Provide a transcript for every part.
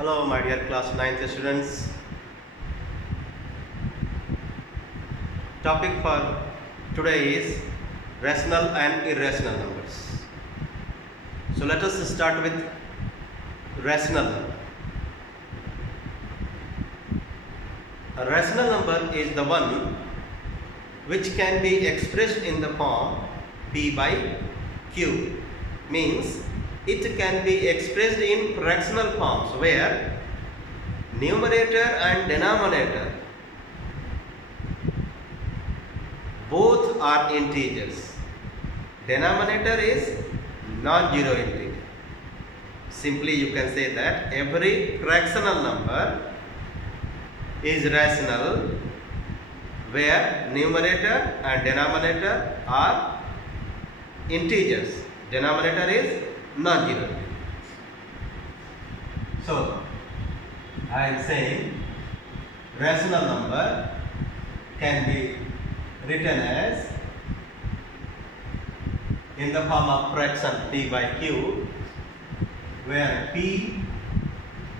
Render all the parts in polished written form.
Hello, my dear class 9th students. Topic for today is rational and irrational numbers. So let us start with rational number. A rational number is the one which can be expressed in the form p by q. Means it can be expressed in fractional forms where numerator and denominator both are integers. Denominator is non-zero integer. Simply you can say that every fractional number is rational where numerator and denominator are integers. Denominator is non-zero. So I am saying rational number can be written as in the form of fraction p by q, where p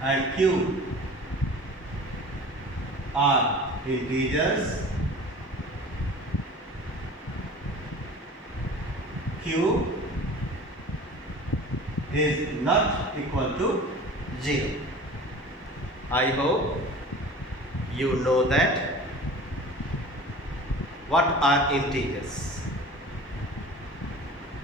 and q are integers, q is not equal to 0. I hope you know that what are integers.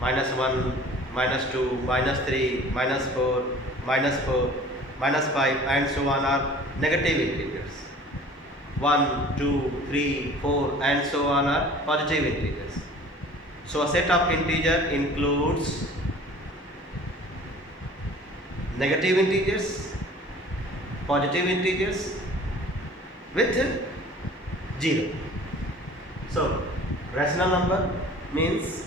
-1, -2, -3, -4, -4, -5 and so on are negative integers. 1, 2, 3, 4 and so on are positive integers. So a set of integer includes negative integers, positive integers with 0. So rational number means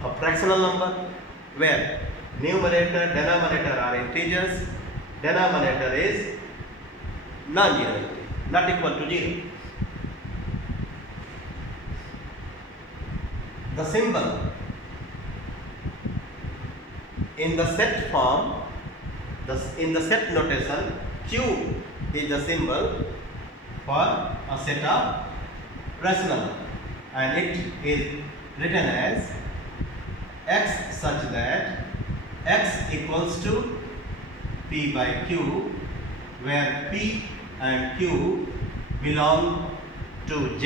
a fractional number where numerator, denominator are integers. Denominator is non-zero integer, not equal to 0. The symbol in the set form, in the set notation, Q is the symbol for a set of rational number, and it is written as x such that x equals to p by q, where p and q belong to z.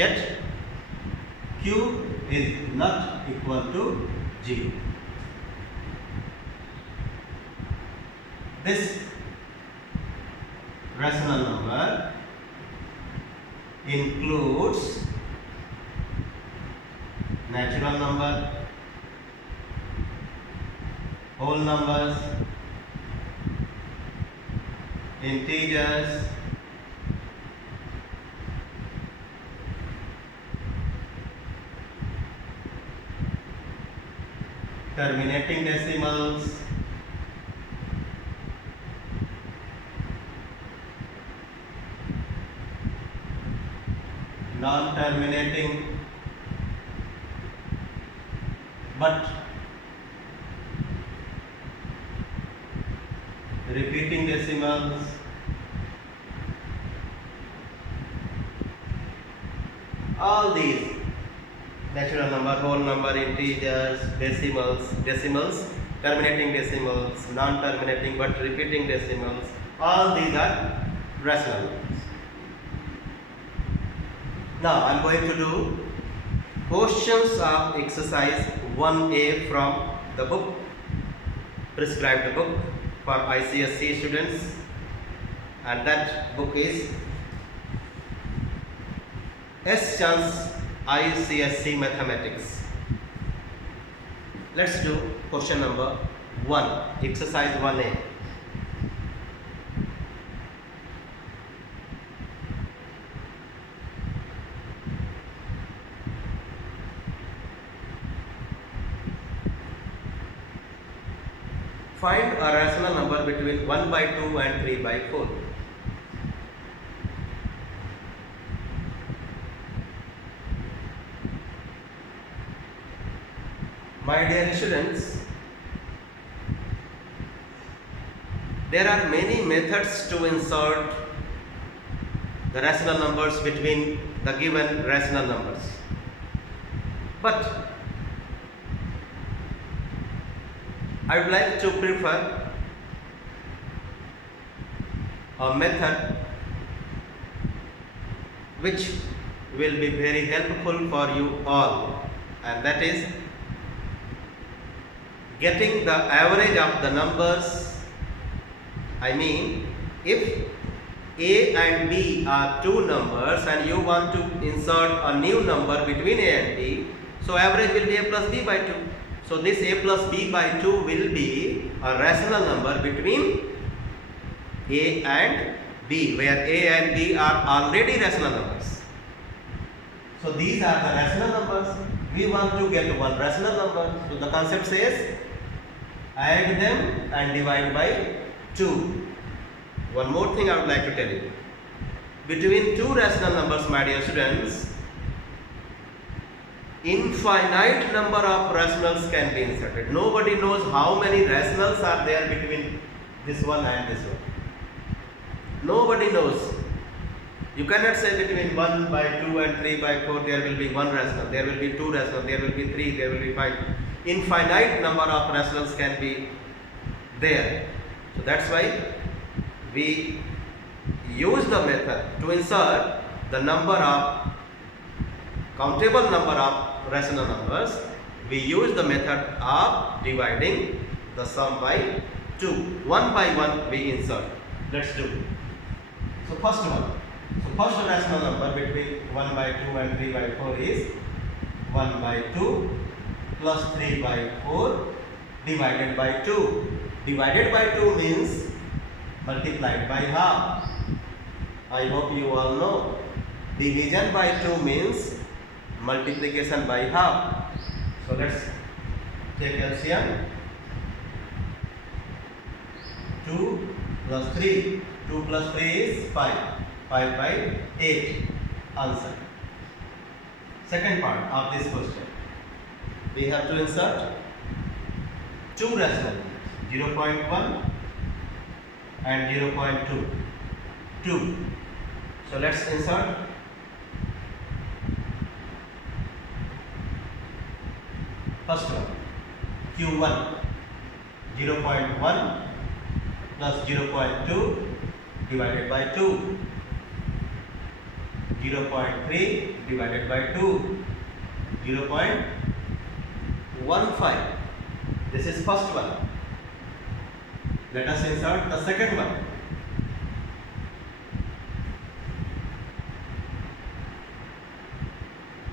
Q is not equal to 0. This rational number includes natural number, whole numbers, integers, terminating decimals, non-terminating but repeating decimals, all these natural number, whole number, integers, decimals, terminating decimals, non-terminating but repeating decimals, all these are rational numbers. Now I am going to do questions of exercise 1A from the book, prescribed book for ICSE students, and that book is S. Chance ICSE Mathematics. Let's do question number 1, exercise 1A. Find a rational number between 1 by 2 and 3 by 4. My dear students, there are many methods to insert the rational numbers between the given rational numbers. But I would like to prefer a method which will be very helpful for you all, and that is getting the average of the numbers. I mean, if A and B are two numbers and you want to insert a new number between A and B, so average will be A plus B by 2. So this A plus B by 2 will be a rational number between A and B, where A and B are already rational numbers. So these are the rational numbers. We want to get one rational number. So the concept says add them and divide by 2. One more thing I would like to tell you. Between two rational numbers, my dear students, infinite number of rationals can be inserted. Nobody knows how many rationals are there between this one and this one. Nobody knows. You cannot say between 1 by 2 and 3 by 4 there will be one rational, there will be two rational, there will be 3, there will be 5. Infinite number of rationals can be there. So that's why we use the method to insert the number of countable number of rational numbers. We use the method of dividing the sum by 2. One by one we insert. Let's do. So first one. So first rational number between 1 by 2 and 3 by 4 is 1 by 2 plus 3 by 4 divided by 2. Divided by 2 means multiplied by half. I hope you all know. Division by 2 means multiplication by half. So let's take LCM. 2 plus 3. 2 plus 3 is 5. 5 by 8. Answer. Second part of this question. We have to insert two rational numbers, 0.1 and 0.2. 2. So let's insert first one, Q1, 0.1 plus 0.2 divided by 2. 0.3 divided by 2. 0.15. This is first one. Let us insert the second one.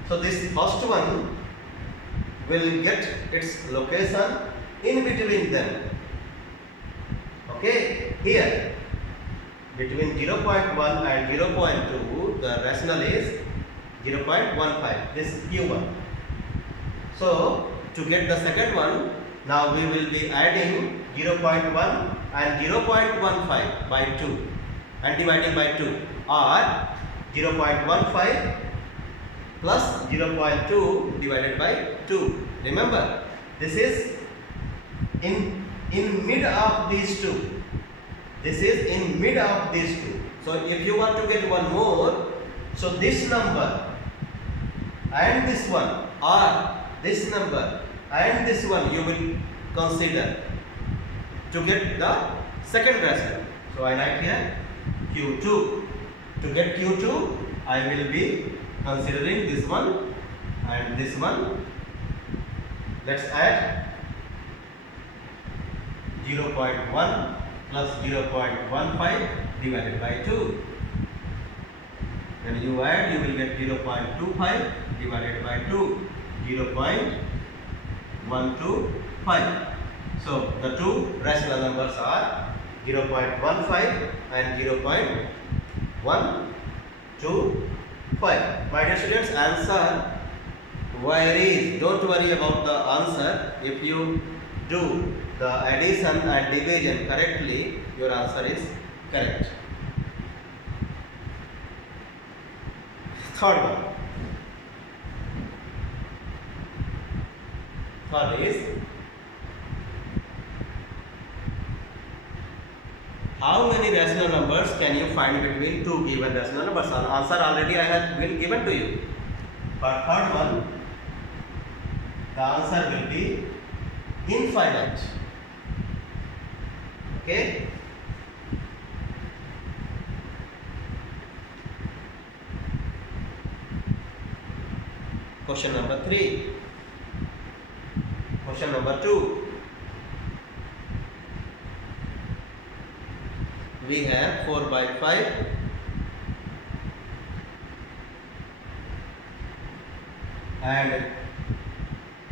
So this first one will get its location in between them. Okay, here between 0.1 and 0.2 the rational is 0.15. This is Q1. So to get the second one, now we will be adding 0.1 and 0.15 by 2 and dividing by 2, or 0.15 plus 0.2 divided by 2. Remember, this is in mid of these two. This is in mid of these two. So if you want to get one more, so this number and this one, or this number and this one you will consider to get the second rational. So I write here Q2. To get Q2, I will be considering this one and this one. Let's add 0.1 plus 0.15 divided by 2. When you add, you will get 0.25 divided by 2, 0.125. So the two rational numbers are 0.15 and 0.125. My dear students, answer varies. Don't worry about the answer. If you do the addition and division correctly, your answer is correct. Third one. Third is How many rational numbers can you find between two given rational numbers? The answer already I have been given to you. For third one, the answer will be infinite. Okay? Question number 3. Question number 2. We have 4 by 5 and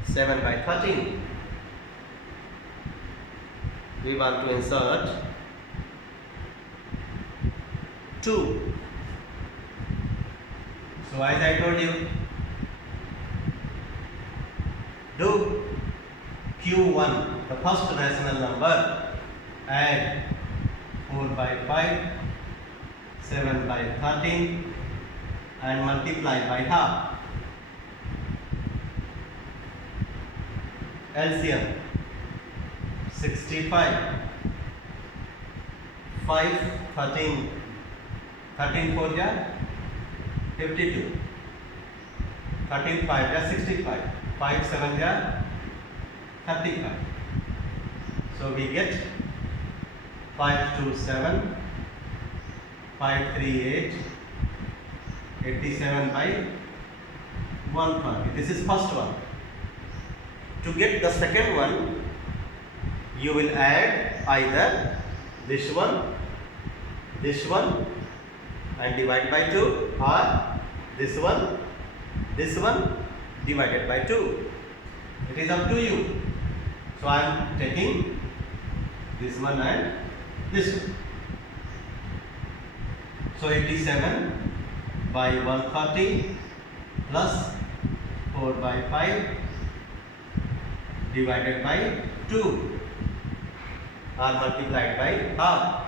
7 by 13. We want to insert 2. So as I told you, do Q1, the first rational number, add 4 by 5, 7 by 13 and multiply by half. LCM 65, 5, 13, 13 4 ja 52, 13 5 ja 65, 5 7 ja 35. So we get 5 2 7, 5 3 8, 87 by 130. This is first one. To get the second one, you will add either this one and divide by 2, or this one divided by 2. It is up to you. So I am taking this one and this one. So 87 by 130 plus 4 by 5 divided by 2 or multiplied by half.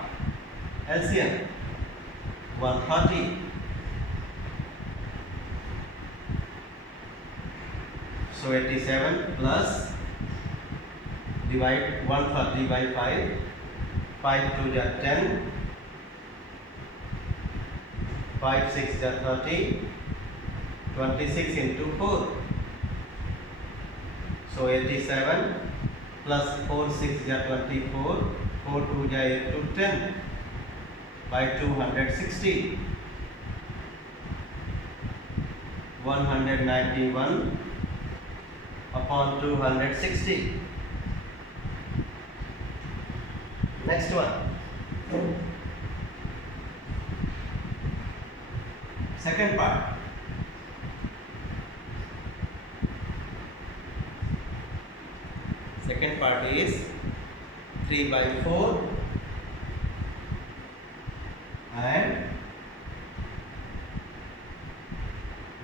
LCM 130. So 87 plus divide 130 by 5. 5 2 ja 10. 5 6 ja 30. 26 into 4. So 87 plus 4 6 ja 24. 4 2 ja 8 to 10 by 260. 191 upon 260. Next one. Second part. Second part is 3 by 4 and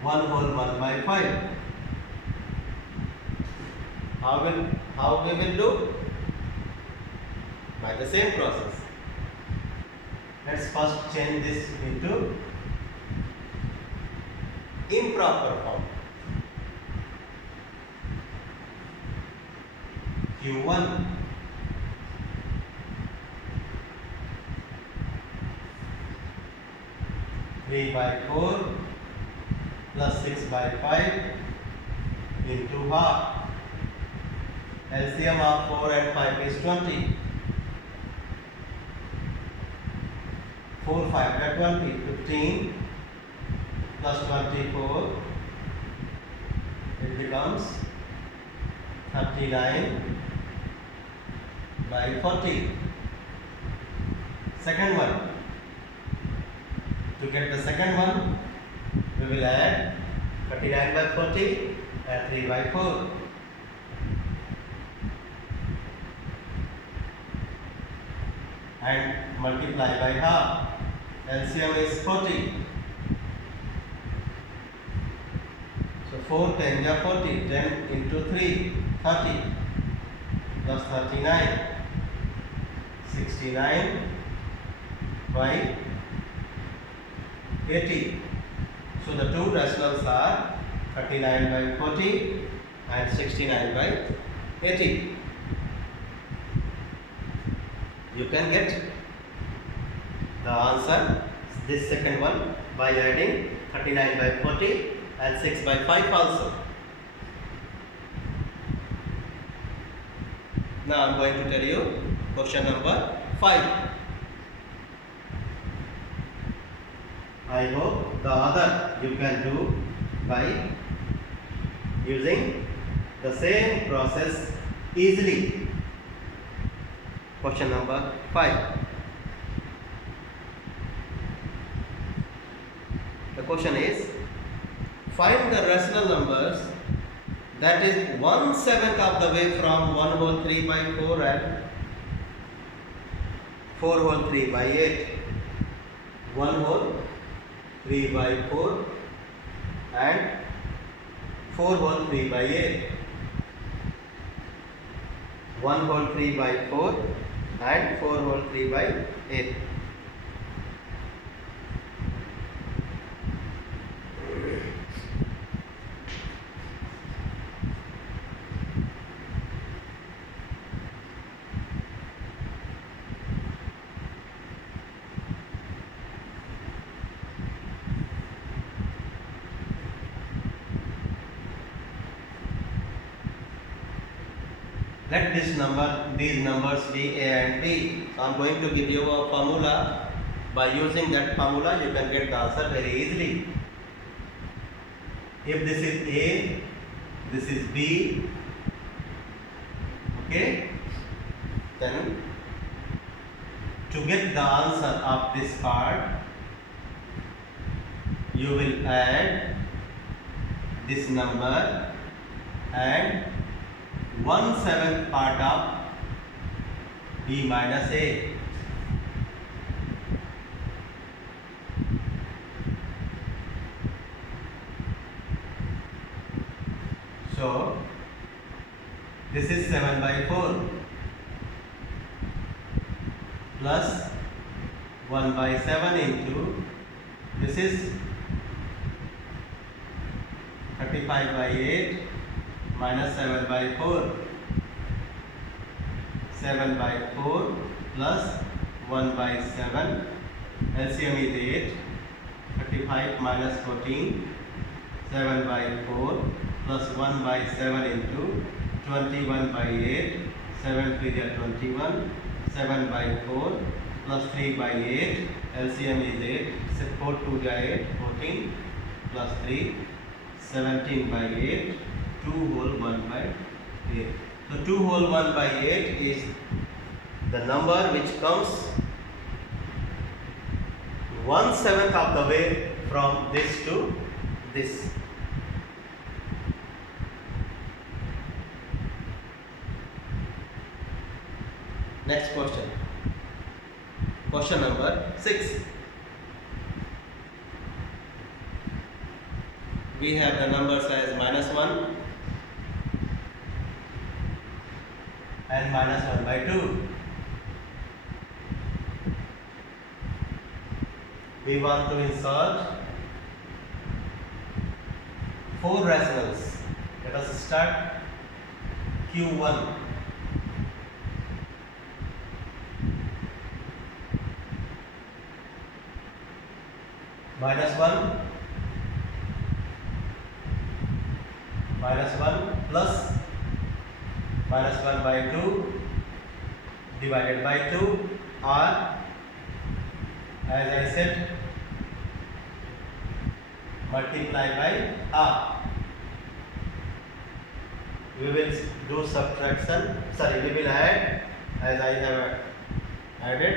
1 whole 1 by 5. How we will do? By the same process. Let's first change this into improper form. Q1 3 by 4 plus 6 by 5 into half. LCM of 4 and 5 is 20. 4 5 are 20. 15 plus 24. It becomes 39 by 40. Second one. To get the second one, we will add 39 by 40 and 3 by 4. And multiply by half. LCM is 40. So 4 10 ja 40. 10 into 3, 30 plus 39. 69 by 80. So the two rationals are 39 by 40 and 69 by 80. You can get the answer, this second one, by adding 39 by 40 and 6 by 5 also. Now I am going to tell you question number 5. I hope the other you can do by using the same process easily. Question number 5. The question is, find the rational numbers that is 1/7 of the way from 1 whole 3 by 4 and 4 whole 3 by 8. 1 whole 3 by 4 and 4 whole 3 by 8. 1 whole 3 by 4 and 4 whole 3 by 8. Let these numbers be A and P. So I am going to give you a formula. By using that formula, you can get the answer very easily. If this is A, this is B, okay, then to get the answer of this part, you will add this number and 1/7 part of B minus A. So this is 7 by 4 plus 1 by 7 into this is 35 by 8 minus 7 by 4. 7 by 4 plus 1 by 7. LCM is 8. 35 minus 14. 7 by 4 plus 1 by 7 into 21 by 8. 7 3 are 21. 7 by 4 plus 3 by 8. LCM is 8. 4 2 are 8. 14 plus 3. 17 by 8. 2 whole 1 by 8. So 2 whole 1 by 8 is the number which comes 1/7 of the way from this to this. Next question. Question number 6. We have the numbers as -1 and -1 by 2. We want to insert 4 rationals. Let us start Q1. -1 plus -1 by 2 divided by 2, or as I said, multiply by half. We will do subtraction, we will add as I have added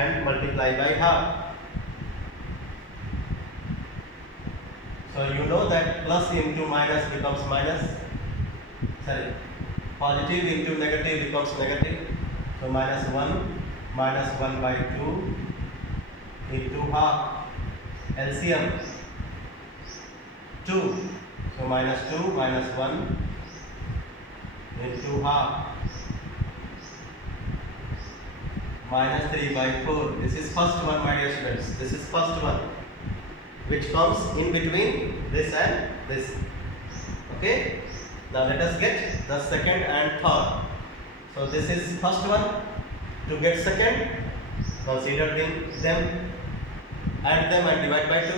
and multiply by half. So you know that plus into minus becomes minus, positive into negative becomes negative. So minus 1 by 2 into half. LCM 2. So -2 minus 1 into half. -3 by 4. This is first one, my dear students. This is first one, which comes in between this and this. Okay. Now let us get the second and third. So this is first one. To get second, Consider them, add them and divide by 2.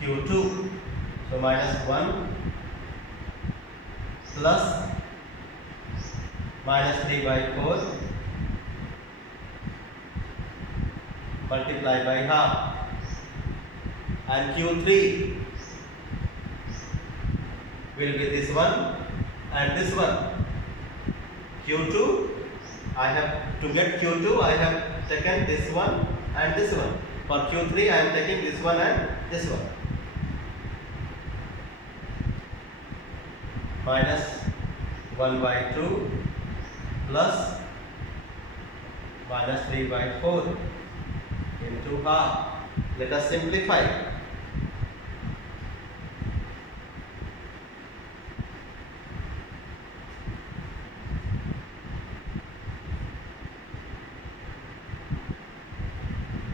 Q2, so minus 1 plus minus 3 by 4 multiply by half, and Q3 will be this one and this one. Q2, I have to get Q2, I have taken this one and this one. For Q3, I am taking this one and this one. Minus 1 by 2 plus minus 3 by 4 into half. Let us simplify.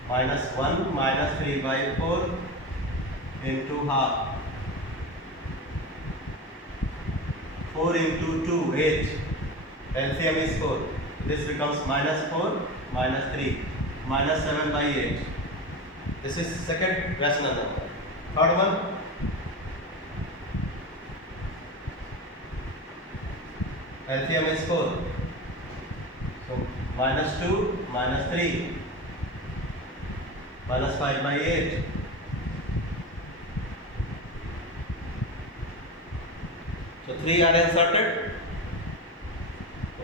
Minus 1 minus 3 by 4 into half. 4 into 2, 8. LCM is 4. This becomes minus 4 minus 3 minus 7 by 8. This is second rational number. Third one, LCM is 4. So minus 2 minus 3 minus 5 by 8. So 3 are inserted.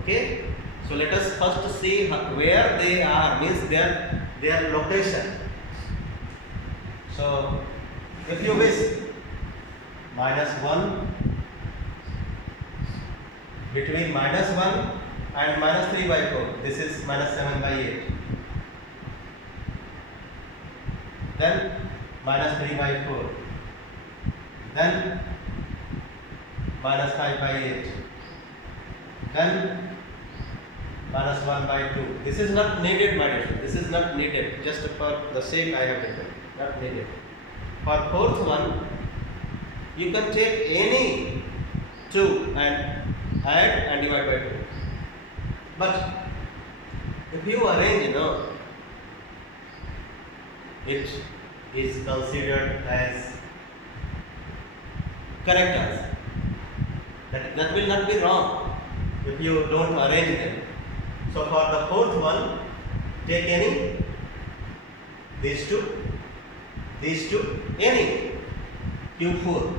Okay. So let us first see where they are, means their location. So if you wish, minus 1, between minus 1 and minus 3 by 4, this is minus 7 by 8. Then minus 3 by 4. Then minus 5 by 8. Then minus 1 by 2. This is not needed, my dear. This is not needed. Just for the sake I have written. Not needed. For fourth one, you can take any 2 and add and divide by 2. But if you arrange, it is considered as correct answer. That will not be wrong if you don't arrange them. So for the fourth one, take any, these two, any, Q4,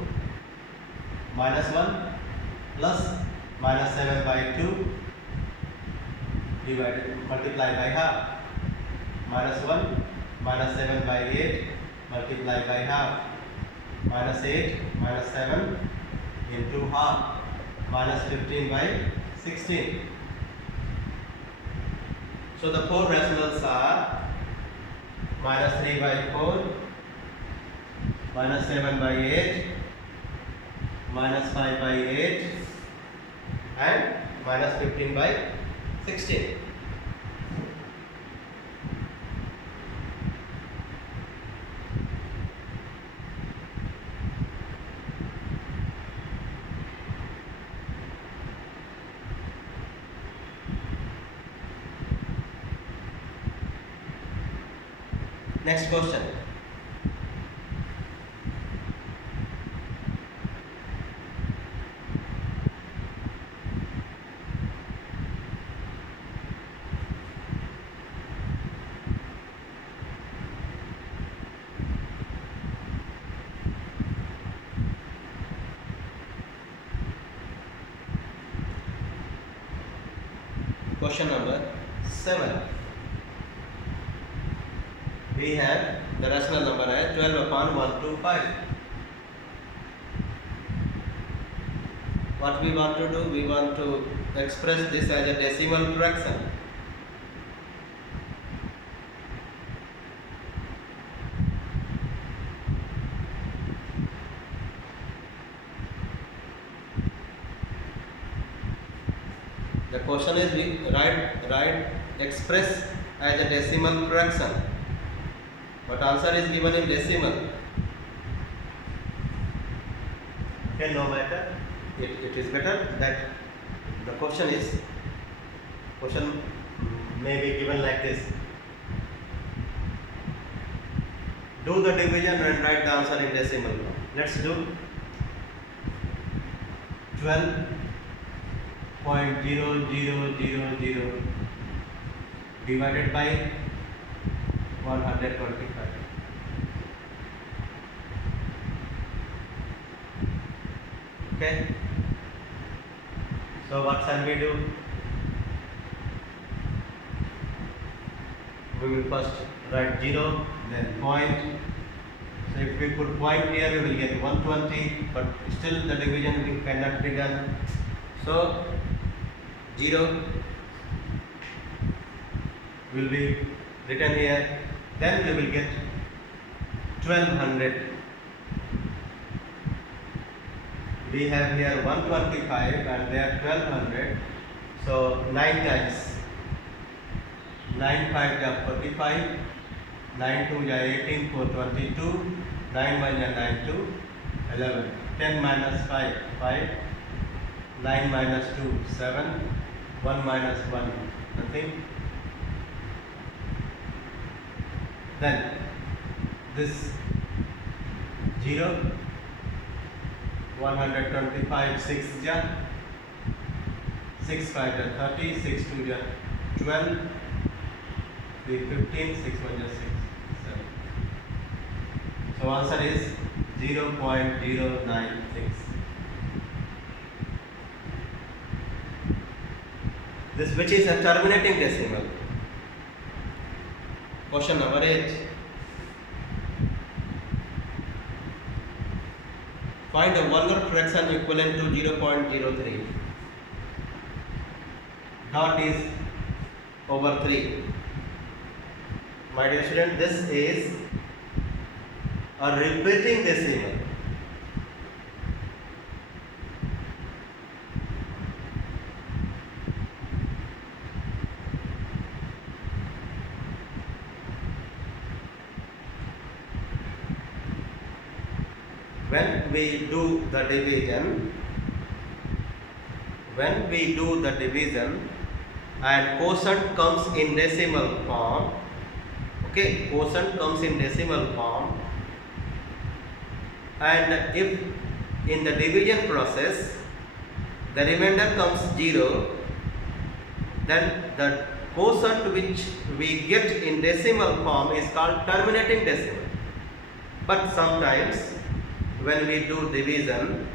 minus 1 plus minus 7 by 2 multiply by half, minus 1 minus 7 by 8 multiply by half, minus 8 minus 7 into half, minus 15 by 16. So the four rationals are minus 3 by 4, minus 7 by 8, minus 5 by 8 and minus 15 by 16. Next question. Question number 7. We have the rational number as 12 upon 125. What we want to do? We want to express this as a decimal fraction. The question is write express as a decimal fraction. But answer is given in decimal. Okay, no matter. It is better that the question may be given like this. Do the division and write the answer in decimal. Let's do 12.0000 divided by 125. Okay. So what shall we do? We will first write 0, then point. So if we put point here, we will get 120, but still the division cannot be done. So 0 will be written here. Then we will get 1200. We have here 125 and there 1200. So 9 times. 9 5 is 45, 9 2 is 18, 4 22, 9 1 is 9 2, 11. 10 minus 5, 5, 9 minus 2, 7, 1 minus 1, nothing. Then this 0, 125, 6 ja, 6 5 ja 30, 6 2 ja 12, 3 15, 6 1 ja 6, 7. So answer is 0.096. This which is a terminating decimal. Question number 8. Find a vulgar fraction equivalent to 0.03. Dot is over 3. My dear student, this is a repeating decimal. When we do the division, and quotient comes in decimal form, okay, quotient comes in decimal form, and if in the division process the remainder comes 0, then the quotient which we get in decimal form is called terminating decimal. But sometimes when we do division,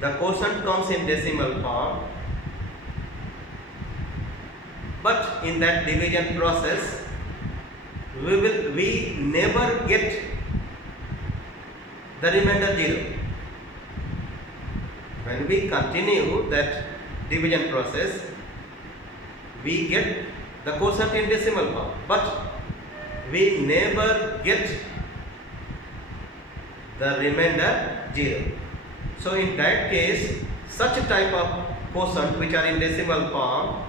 the quotient comes in decimal form, but in that division process we never get the remainder 0. When we continue that division process, we get the quotient in decimal form, but we never get the remainder 0. So in that case, such type of quotient which are in decimal form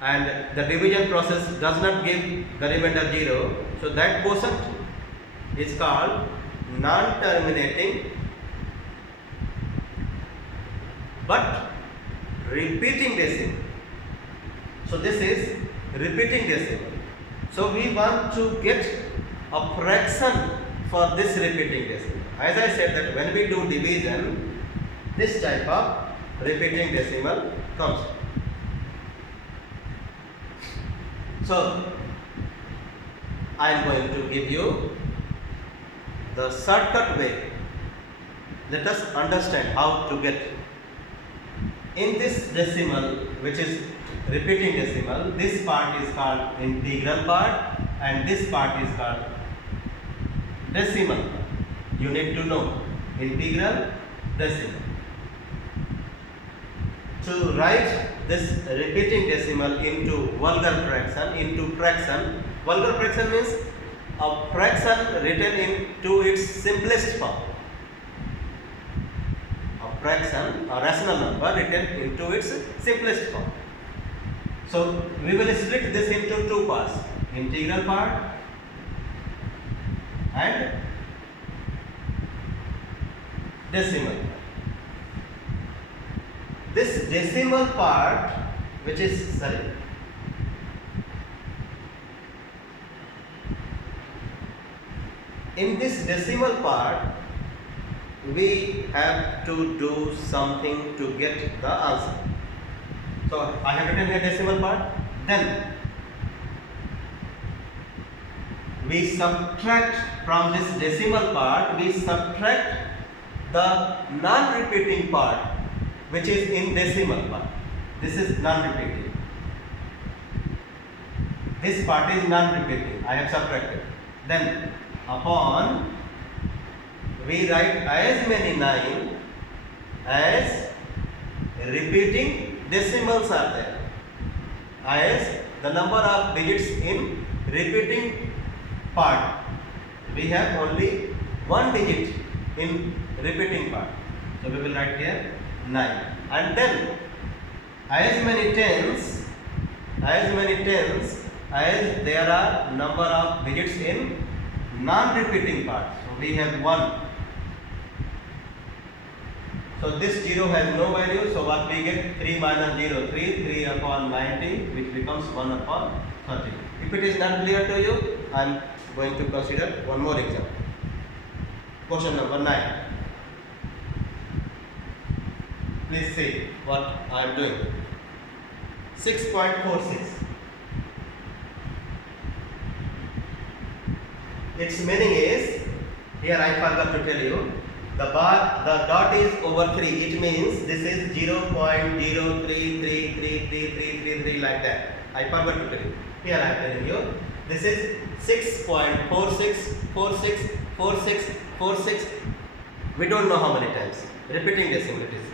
and the division process does not give the remainder 0, so that quotient is called non-terminating but repeating decimal. So this is repeating decimal. So we want to get a fraction for this repeating decimal. As I said that when we do division, this type of repeating decimal comes. So I am going to give you the shortcut way. Let us understand how to get. In this decimal, which is repeating decimal, this part is called integral part and this part is called decimal. You need to know integral, decimal. To write this repeating decimal into vulgar fraction, vulgar fraction means a fraction written into its simplest form. A fraction, a rational number written into its simplest form. So we will split this into two parts, integral part and decimal. This decimal part which is, sorry, in this decimal part we have to do something to get the answer. So I have written here decimal part, then we subtract from this decimal part, we subtract the non-repeating part which is in decimal part. This is non-repeating. This part is non-repeating. I have subtracted. Then upon we write as many 9 as repeating decimals are there. As the number of digits in repeating part. We have only one digit in repeating part. So we will write here 9. And then as many tens as there are number of digits in non-repeating part. So we have 1. So this 0 has no value. So what we get? 3 minus 0, 3 upon 90, which becomes 1 upon 30. If it is not clear to you, I am going to consider one more example. Question number 9. Please see what I am doing. 6.46. Its meaning is, here I forgot to tell you, the dot is over 3. It means this is 0.03333333 like that. I forgot to tell you. Here I am telling you. This is 6.46464646. We don't know how many times. Repeating decimal it is.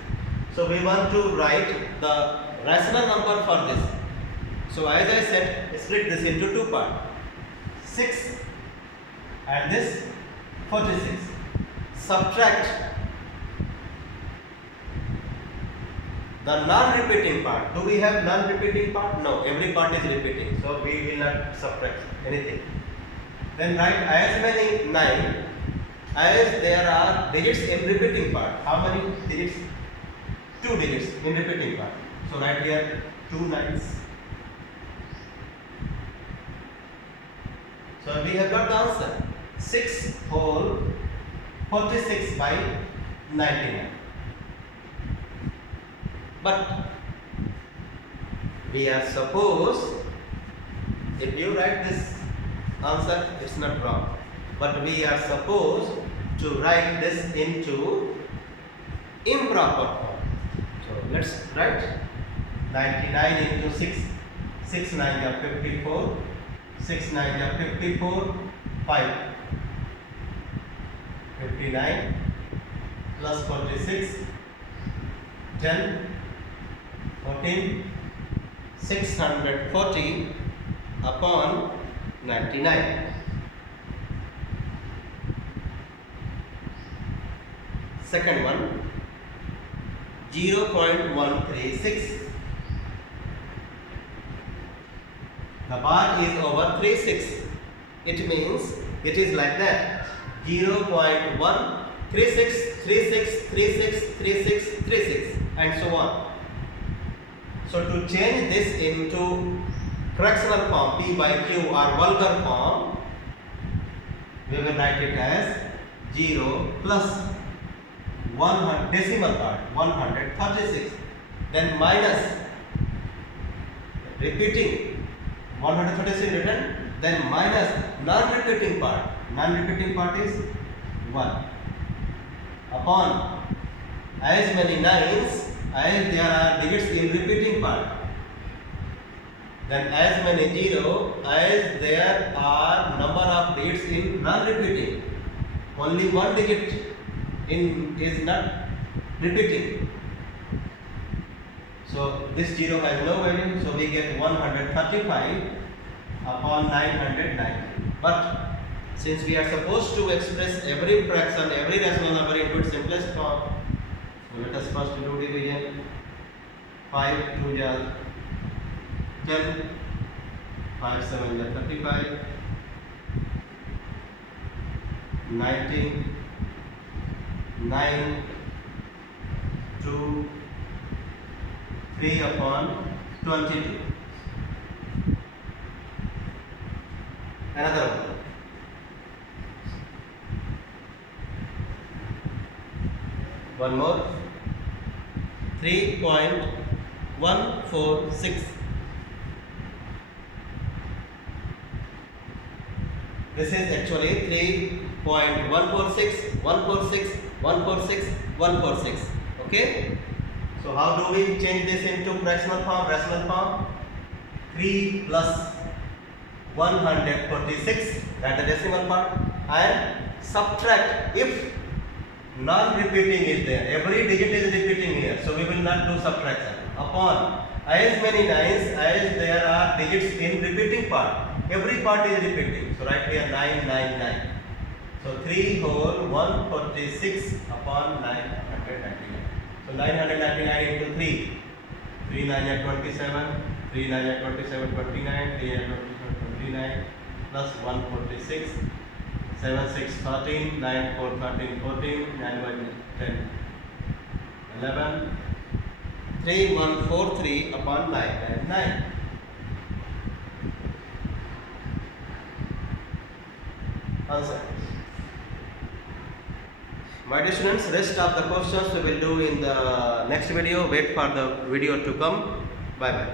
So we want to write the rational number for this. So as I said, split this into two parts. 6 and this 46. Subtract the non-repeating part. Do we have non-repeating part? No, every part is repeating. So we will not subtract anything. Then write as many 9 as there are digits in repeating part. How many digits? 2 digits in repeating part. So write here 2 9s. So we have got the answer. 6 whole 46 by 99. But we are supposed, if you write this answer, it's not wrong. But we are supposed to write this into improper form. So let's write 99 into 6. 6 9 are 54. 6 9 are 54. 5. 59 plus 46. 10. 14. 640 upon 99. Second one, 0.136. The bar is over 36. It means it is like that. 0.1, 36, 36, 36, 36, 36 and so on. So to change this into fractional form, P by Q or vulgar form, we will write it as 0 plus 100 decimal part 136, then minus repeating 136 written, then minus non-repeating part. Non-repeating part is 1 upon as many 9s as there are digits in repeating part. Then as many 0 as there are number of digits in non-repeating. Only one digit in is not repeating. So this 0 has no value, so we get 135 upon 990. But since we are supposed to express every fraction, every rational number into its simplest form, so let us first do division. 5 2 are 10, 5 7 are 35, 19, 9, 2, 3 upon 22. Another one. One more. 3.146. This is actually 3.146, 146, 146, 146. Okay? So how do we change this into fractional form? Rational form. 3 plus 146, that's the decimal part, and subtract if non-repeating is there. Every digit is repeating here, so we will not do subtraction. Upon as many nines as there are digits in repeating part, every part is repeating. So right here 999. So 3 whole 146 upon 999. So 999 into 3. 3 9 are 27. 3 9 are 27, 29. 3 9 are 29 plus 146. 7 6 13, 9 4 13 14, 9 1 10 11, 3 1 4 3 upon 9 9. Answer. My dear students, rest of the questions we will do in the next video. Wait for the video to come. Bye bye.